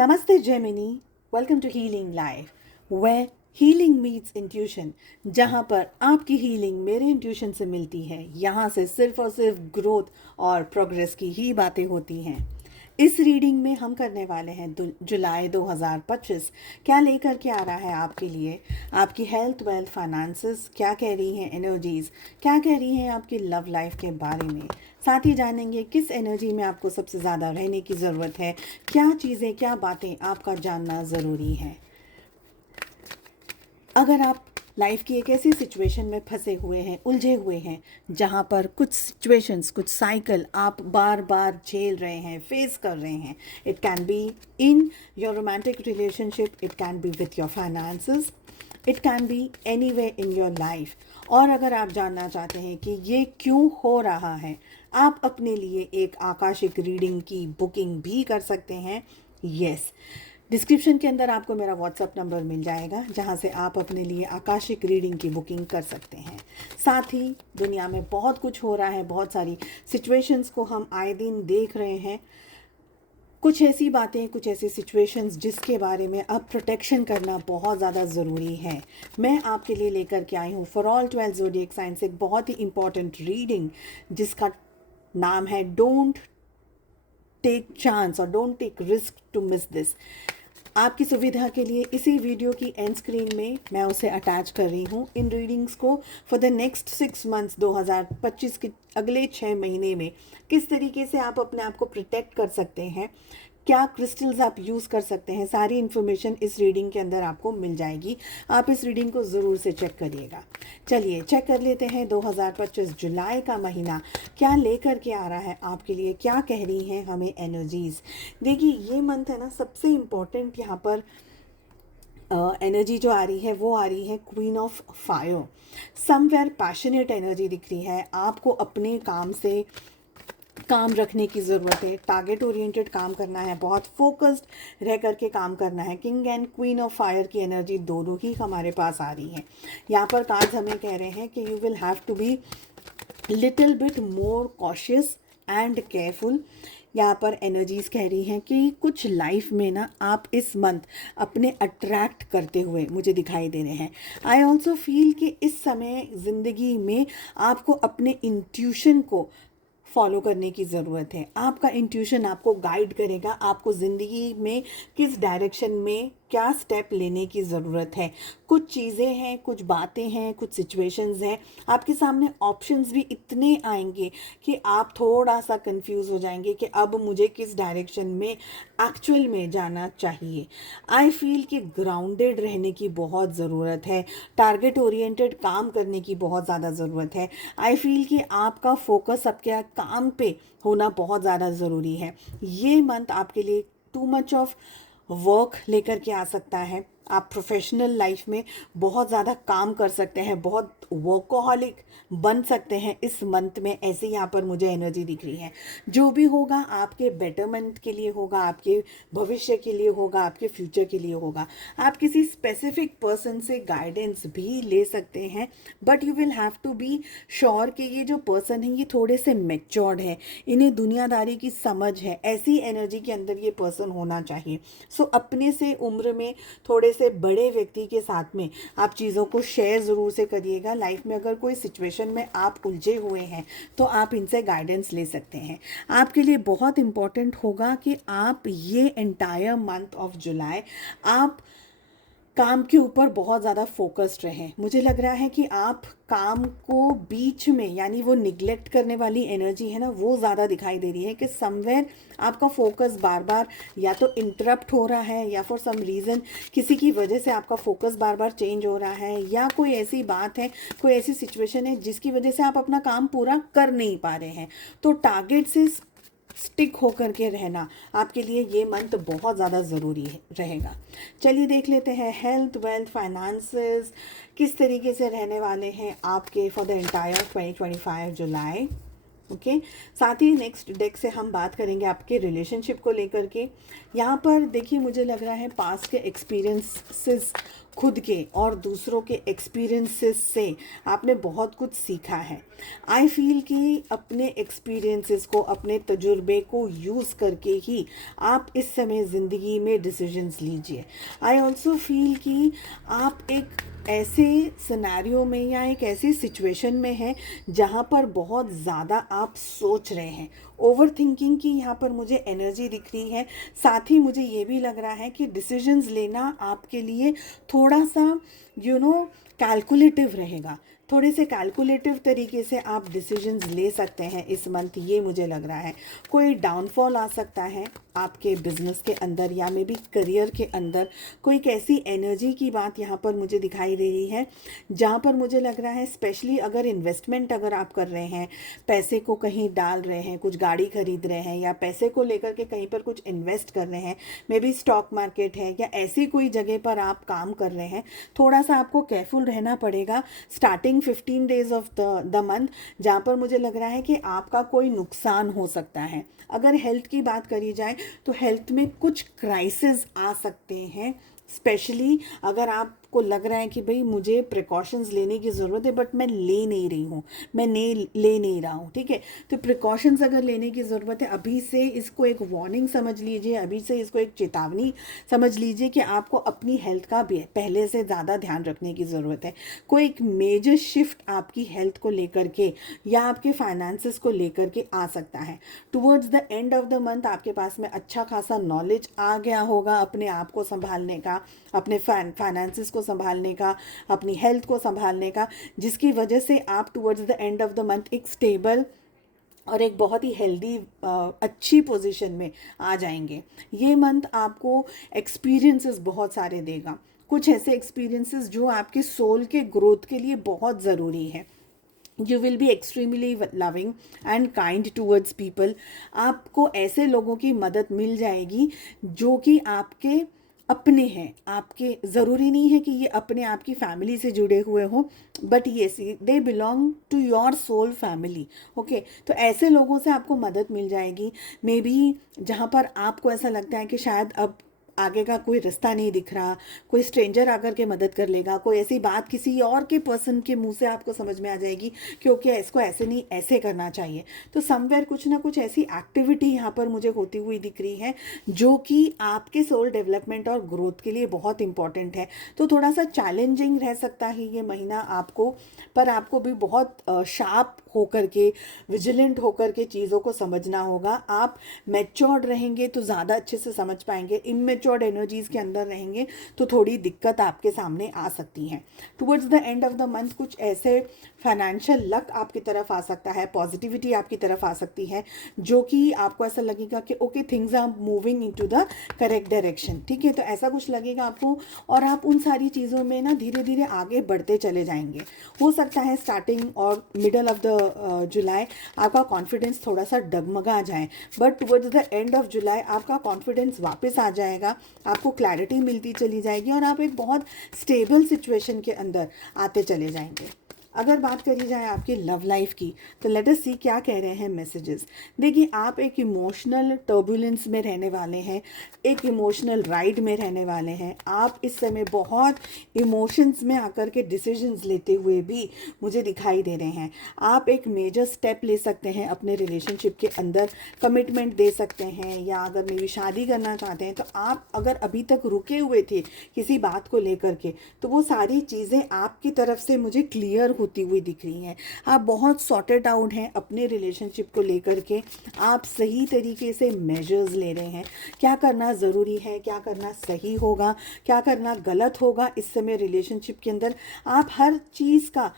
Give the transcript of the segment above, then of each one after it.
Namaste Gemini, welcome to Healing Life, where healing meets intuition. जहाँ पर आपकी healing मेरे इंट्यूशन से मिलती है, यहाँ से सिर्फ और सिर्फ ग्रोथ और प्रोग्रेस की ही बातें होती हैं। इस रीडिंग में हम करने वाले हैं जुलाई 2025 क्या लेकर के आ रहा है आपके लिए, आपकी हेल्थ, वेल्थ, फाइनेंसेस, क्या कह रही हैं एनर्जीज, क्या कह रही हैं आपकी लव लाइफ के बारे में। साथ ही जानेंगे किस एनर्जी में आपको सबसे ज़्यादा रहने की ज़रूरत है, क्या चीज़ें, क्या बातें आपका जानना ज़रूरी है। अगर आप लाइफ की एक ऐसी सिचुएशन में फंसे हुए हैं, उलझे हुए हैं, जहाँ पर कुछ सिचुएशंस, कुछ साइकिल आप बार बार झेल रहे हैं, फेस कर रहे हैं, it can be in your romantic relationship, it can be with your finances, it can be any way in your life. और अगर आप जानना चाहते हैं कि ये क्यों हो रहा है, आप अपने लिए एक आकाशिक रीडिंग की बुकिंग भी कर सकते हैं। यस, डिस्क्रिप्शन के अंदर आपको मेरा व्हाट्सएप नंबर मिल जाएगा, जहां से आप अपने लिए आकाशिक रीडिंग की बुकिंग कर सकते हैं। साथ ही दुनिया में बहुत कुछ हो रहा है, बहुत सारी सिचुएशंस को हम आए दिन देख रहे हैं। कुछ ऐसी बातें, कुछ ऐसी सिचुएशंस जिसके बारे में अब प्रोटेक्शन करना बहुत ज़्यादा ज़रूरी है। मैं आपके लिए लेकर के आई हूँ फॉर ऑल 12 ज़ोडिएक साइंस एक बहुत ही इंपॉर्टेंट रीडिंग, जिसका नाम है डोंट टेक चांस और don't take risk to miss this. आपकी सुविधा के लिए इसी वीडियो की एंड स्क्रीन में मैं उसे अटैच कर रही हूँ। इन रीडिंग्स को फॉर द नेक्स्ट 6 मंथ्स 2025 के अगले 6 महीने में किस तरीके से आप अपने आप को प्रोटेक्ट कर सकते हैं, क्या क्रिस्टल्स आप यूज़ कर सकते हैं, सारी इन्फॉर्मेशन इस रीडिंग के अंदर आपको मिल जाएगी। आप इस रीडिंग को ज़रूर से चेक करिएगा। चलिए चेक कर लेते हैं 2025 जुलाई का महीना क्या लेकर के आ रहा है आपके लिए, क्या कह रही हैं हमें एनर्जीज। देखिए, ये मंथ है ना, सबसे इम्पोर्टेंट यहाँ पर एनर्जी जो आ रही है वो आ रही है queen of fire. Somewhere passionate energy दिख रही है। आपको अपने काम से काम रखने की ज़रूरत है, टारगेट ओरिएंटेड काम करना है, बहुत फोकस्ड रह करके काम करना है। King and queen of fire की एनर्जी दोनों ही हमारे पास आ रही है। यहाँ पर कार्ड्स हमें कह रहे हैं कि you will have to be little bit more cautious and careful. यहाँ पर एनर्जीज कह रही हैं कि कुछ लाइफ में ना आप इस मंथ अपने अट्रैक्ट करते हुए मुझे दिखाई दे रहे हैं। आई ऑल्सो फील कि इस समय ज़िंदगी में आपको अपने इंट्यूशन को फॉलो करने की ज़रूरत है। आपका इंट्यूशन आपको गाइड करेगा, आपको ज़िंदगी में किस डायरेक्शन में क्या स्टेप लेने की ज़रूरत है। कुछ चीज़ें हैं, कुछ बातें हैं, कुछ सिचुएशंस हैं, आपके सामने ऑप्शंस भी इतने आएंगे कि आप थोड़ा सा कंफ्यूज हो जाएंगे कि अब मुझे किस डायरेक्शन में एक्चुअल में जाना चाहिए। आई फील कि ग्राउंडेड रहने की बहुत ज़रूरत है, टारगेट ओरिएंटेड काम करने की बहुत ज़्यादा ज़रूरत है। आई फील कि आपका फोकस आपके काम पे होना बहुत ज़्यादा ज़रूरी है। ये मंथ आपके लिए टू मच ऑफ वर्क लेकर के आ सकता है। आप प्रोफेशनल लाइफ में बहुत ज़्यादा काम कर सकते हैं, बहुत वर्कोहॉलिक बन सकते हैं इस मंथ में। ऐसे यहाँ पर मुझे एनर्जी दिख रही है। जो भी होगा आपके बेटरमेंट के लिए होगा, आपके भविष्य के लिए होगा, आपके फ्यूचर के लिए होगा। आप किसी स्पेसिफिक पर्सन से गाइडेंस भी ले सकते हैं, but you will have to be sure कि ये जो पर्सन है ये थोड़े से मैच्योर्ड है, इन्हें दुनियादारी की समझ है। ऐसी एनर्जी के अंदर ये पर्सन होना चाहिए। सो अपने से उम्र में थोड़े से बड़े व्यक्ति के साथ में आप चीज़ों को शेयर ज़रूर से करिएगा। लाइफ में अगर कोई सिचुएशन में आप उलझे हुए हैं तो आप इनसे गाइडेंस ले सकते हैं। आपके लिए बहुत इम्पॉर्टेंट होगा कि आप ये एंटायर मंथ ऑफ जुलाई आप काम के ऊपर बहुत ज़्यादा फोकस्ड रहें। मुझे लग रहा है कि आप काम को बीच में, यानी वो निगलेक्ट करने वाली एनर्जी है ना, वो ज़्यादा दिखाई दे रही है कि समवेयर आपका फोकस बार बार या तो इंटरप्ट हो रहा है, या फॉर सम रीज़न किसी की वजह से आपका फोकस बार बार चेंज हो रहा है, या कोई ऐसी बात है, कोई ऐसी सिचुएशन है जिसकी वजह से आप अपना काम पूरा कर नहीं पा रहे हैं। तो टारगेट से स्टिक होकर के रहना आपके लिए ये मंथ बहुत ज़्यादा ज़रूरी रहेगा। चलिए देख लेते हैं हेल्थ, वेल्थ, फाइनेंसेस किस तरीके से रहने वाले हैं आपके for the entire 2025 July. Okay साथ ही नेक्स्ट डेक से हम बात करेंगे आपके रिलेशनशिप को लेकर के। यहाँ पर देखिए मुझे लग रहा है पास्ट के एक्सपीरियंसेस खुद के और दूसरों के एक्सपीरियंसेस से आपने बहुत कुछ सीखा है। आई फील कि अपने एक्सपीरियंसेस को, अपने तजुर्बे को यूज़ करके ही आप इस समय ज़िंदगी में डिसीजंस लीजिए। आई ऑल्सो फील कि आप एक ऐसे सिनेरियो में या एक ऐसी सिचुएशन में है जहाँ पर बहुत ज़्यादा आप सोच रहे हैं। ओवर थिंकिंग की यहाँ पर मुझे एनर्जी दिख रही है। साथ ही मुझे ये भी लग रहा है कि डिसीजंस लेना आपके लिए थोड़ा सा कैलकुलेटिव रहेगा। थोड़े से कैलकुलेटिव तरीके से आप डिसीजंस ले सकते हैं इस मंथ, ये मुझे लग रहा है। कोई डाउनफॉल आ सकता है आपके बिजनेस के अंदर या मे बी करियर के अंदर। कोई कैसी एनर्जी की बात यहाँ पर मुझे दिखाई दे रही है जहाँ पर मुझे लग रहा है स्पेशली अगर इन्वेस्टमेंट अगर आप कर रहे हैं, पैसे को कहीं डाल रहे हैं, कुछ गाड़ी खरीद रहे हैं या पैसे को लेकर के कहीं पर कुछ इन्वेस्ट कर रहे हैं, मे बी स्टॉक मार्केट है या ऐसी कोई जगह पर आप काम कर रहे हैं, थोड़ा सा आपको केयरफुल रहना पड़ेगा starting 15 days of the month, जहाँ पर मुझे लग रहा है कि आपका कोई नुकसान हो सकता है। अगर हेल्थ की बात करी जाए तो हेल्थ में कुछ क्राइसिस आ सकते हैं, स्पेशली अगर आपको लग रहा है कि भाई मुझे प्रिकॉशंस लेने की ज़रूरत है बट मैं ले नहीं रही हूँ, मैं ले नहीं रहा हूँ, ठीक है। तो प्रिकॉशंस अगर लेने की ज़रूरत है, अभी से इसको एक वार्निंग समझ लीजिए, अभी से इसको एक चेतावनी समझ लीजिए कि आपको अपनी हेल्थ का भी पहले से ज़्यादा ध्यान रखने की ज़रूरत है। कोई एक मेजर शिफ्ट आपकी हेल्थ को लेकर के या आपके फाइनेंसेस को लेकर के आ सकता है। Towards the end of the month आपके पास में अच्छा खासा नॉलेज आ गया होगा अपने आप को संभालने का, अपने फाइनेंसेस को संभालने का, अपनी हेल्थ को संभालने का, जिसकी वजह से आप towards the end of the month एक स्टेबल और एक बहुत ही हेल्दी अच्छी पोजीशन में आ जाएंगे। ये मंथ आपको एक्सपीरियंसेस बहुत सारे देगा, कुछ ऐसे एक्सपीरियंसेस जो आपके सोल के ग्रोथ के लिए बहुत ज़रूरी है। You will be extremely loving and kind towards people. आपको ऐसे लोगों की मदद मिल जाएगी जो कि आपके अपने हैं, आपके ज़रूरी नहीं है कि ये अपने आप की फैमिली से जुड़े हुए हों, but yes they belong to your soul family. Okay, तो ऐसे लोगों से आपको मदद मिल जाएगी। मे बी जहाँ पर आपको ऐसा लगता है कि शायद अब आगे का कोई रास्ता नहीं दिख रहा, कोई स्ट्रेंजर आकर के मदद कर लेगा, कोई ऐसी बात किसी और के पर्सन के मुंह से आपको समझ में आ जाएगी क्योंकि इसको ऐसे नहीं ऐसे करना चाहिए। तो समवेयर कुछ ना कुछ ऐसी एक्टिविटी यहाँ पर मुझे होती हुई दिख रही है जो कि आपके सोल डेवलपमेंट और ग्रोथ के लिए बहुत इंपॉर्टेंट है। तो थोड़ा सा चैलेंजिंग रह सकता है ये महीना आपको, पर आपको भी बहुत शार्प होकर के, विजिलेंट होकर के चीज़ों को समझना होगा। आप मैच्योर्ड रहेंगे तो ज़्यादा अच्छे से समझ पाएंगे, इमेच्योर्ड एनर्जीज़ के अंदर रहेंगे तो थोड़ी दिक्कत आपके सामने आ सकती है। Towards the end of the month कुछ ऐसे फाइनेंशियल लक आपकी तरफ आ सकता है, पॉजिटिविटी आपकी तरफ आ सकती है, जो कि आपको ऐसा लगेगा कि okay things are moving into the correct direction, ठीक है। तो ऐसा कुछ लगेगा आपको और आप उन सारी चीज़ों में ना धीरे धीरे आगे बढ़ते चले जाएंगे। हो सकता है स्टार्टिंग और मिडल ऑफ द जुलाई आपका कॉन्फिडेंस थोड़ा सा डगमगा जाए, but towards the end of July आपका कॉन्फिडेंस वापस आ जाएगा, आपको क्लैरिटी मिलती चली जाएगी और आप एक बहुत स्टेबल सिचुएशन के अंदर आते चले जाएंगे। अगर बात करी जाए आपकी लव लाइफ की तो लेट अस सी क्या कह रहे हैं मैसेजेस। देखिए आप एक इमोशनल टर्बुलेंस में रहने वाले हैं, एक इमोशनल राइड में रहने वाले हैं। आप इस समय बहुत इमोशंस में आकर के डिसीजंस लेते हुए भी मुझे दिखाई दे रहे हैं। आप एक मेजर स्टेप ले सकते हैं अपने रिलेशनशिप के अंदर, कमिटमेंट दे सकते हैं, या अगर मेरी शादी करना चाहते हैं तो आप अगर अभी तक रुके हुए थे किसी बात को लेकर के तो वो सारी चीज़ें आपकी तरफ से मुझे क्लियर होती हुई दिख रही हैं। आप बहुत सॉर्टेड आउट हैं अपने रिलेशनशिप को लेकर के, आप सही तरीके से मेजर्स ले रहे हैं, क्या करना ज़रूरी है, क्या करना सही होगा, क्या करना गलत होगा। इस समय रिलेशनशिप के अंदर आप हर चीज़ का,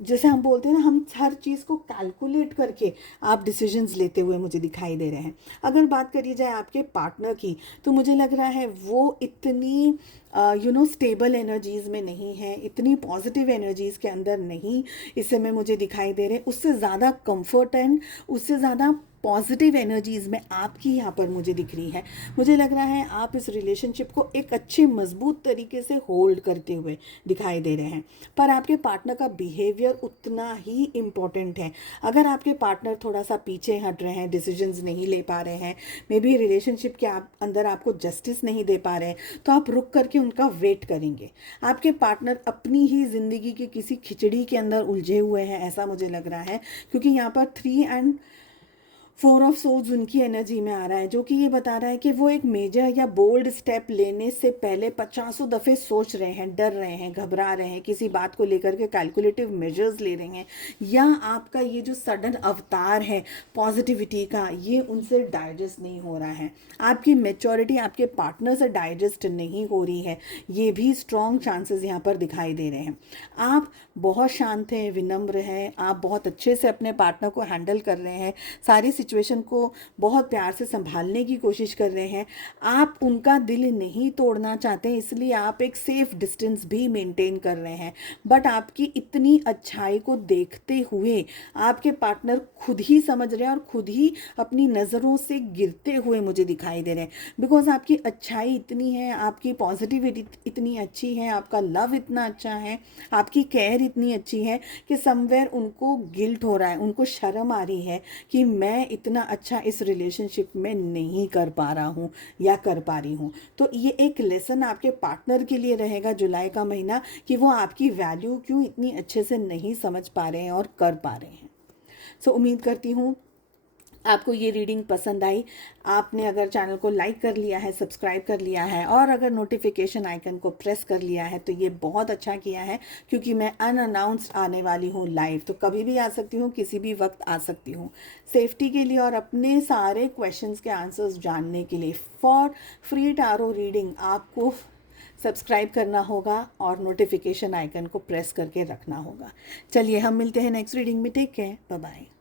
जैसे हम बोलते हैं ना, हम हर चीज़ को कैलकुलेट करके आप डिसीजंस लेते हुए मुझे दिखाई दे रहे हैं। अगर बात करी जाए आपके पार्टनर की तो मुझे लग रहा है वो इतनी स्टेबल एनर्जीज़ में नहीं है, इतनी पॉजिटिव एनर्जीज़ के अंदर नहीं इस समय मुझे दिखाई दे रहे। उससे ज़्यादा कंफर्ट एंड उससे ज़्यादा पॉजिटिव एनर्जीज़ में आपकी यहाँ पर मुझे दिख रही है। मुझे लग रहा है आप इस रिलेशनशिप को एक अच्छे मजबूत तरीके से होल्ड करते हुए दिखाई दे रहे हैं, पर आपके पार्टनर का बिहेवियर उतना ही इम्पोर्टेंट है। अगर आपके पार्टनर थोड़ा सा पीछे हट रहे हैं, डिसीजंस नहीं ले पा रहे हैं, मे बी रिलेशनशिप के अंदर आपको जस्टिस नहीं दे पा रहे हैं, तो आप रुक करके उनका वेट करेंगे। आपके पार्टनर अपनी ही ज़िंदगी की किसी खिचड़ी के अंदर उलझे हुए हैं, ऐसा मुझे लग रहा है, क्योंकि यहाँ पर 3 एंड 4 ऑफ सोर्ड्स उनकी एनर्जी में आ रहा है, जो कि ये बता रहा है कि वो एक मेजर या बोल्ड स्टेप लेने से पहले पचासों दफ़े सोच रहे हैं, डर रहे हैं, घबरा रहे हैं, किसी बात को लेकर के कैलकुलेटिव मेजर्स ले रहे हैं, या आपका ये जो सडन अवतार है पॉजिटिविटी का, ये उनसे डाइजेस्ट नहीं हो रहा है। आपकी मैच्योरिटी आपके पार्टनर से डाइजेस्ट नहीं हो रही है, ये भी स्ट्रॉन्ग चांसेस यहाँ पर दिखाई दे रहे हैं। आप बहुत शांत हैं, विनम्र हैं, आप बहुत अच्छे से अपने पार्टनर को हैंडल कर रहे हैं, सारी सिचुएशन को बहुत प्यार से संभालने की कोशिश कर रहे हैं। आप उनका दिल नहीं तोड़ना चाहते, इसलिए आप एक सेफ डिस्टेंस भी मेंटेन कर रहे हैं, बट आपकी इतनी अच्छाई को देखते हुए आपके पार्टनर खुद ही समझ रहे हैं और खुद ही अपनी नज़रों से गिरते हुए मुझे दिखाई दे रहे हैं, बिकॉज आपकी अच्छाई इतनी है, आपकी पॉजिटिविटी इतनी अच्छी है, आपका लव इतना अच्छा है, आपकी केयर इतनी अच्छी है कि समवेयर उनको गिल्ट हो रहा है, उनको शर्म आ रही है कि मैं इतना अच्छा इस रिलेशनशिप में नहीं कर पा रहा हूँ या कर पा रही हूँ। तो ये एक लेसन आपके पार्टनर के लिए रहेगा जुलाई का महीना, कि वो आपकी वैल्यू क्यों इतनी अच्छे से नहीं समझ पा रहे हैं और कर पा रहे हैं। सो उम्मीद करती हूँ आपको ये रीडिंग पसंद आई। आपने अगर चैनल को लाइक कर लिया है, सब्सक्राइब कर लिया है और अगर नोटिफिकेशन आइकन को प्रेस कर लिया है तो ये बहुत अच्छा किया है, क्योंकि मैं अनअनाउंस्ड आने वाली हूँ लाइव, तो कभी भी आ सकती हूँ, किसी भी वक्त आ सकती हूँ, सेफ्टी के लिए और अपने सारे क्वेश्चंस के आंसर्स जानने के लिए। फॉर फ्री टारो रीडिंग आपको सब्सक्राइब करना होगा और नोटिफिकेशन आइकन को प्रेस करके रखना होगा। चलिए हम मिलते हैं नेक्स्ट रीडिंग में। Take care, bye bye.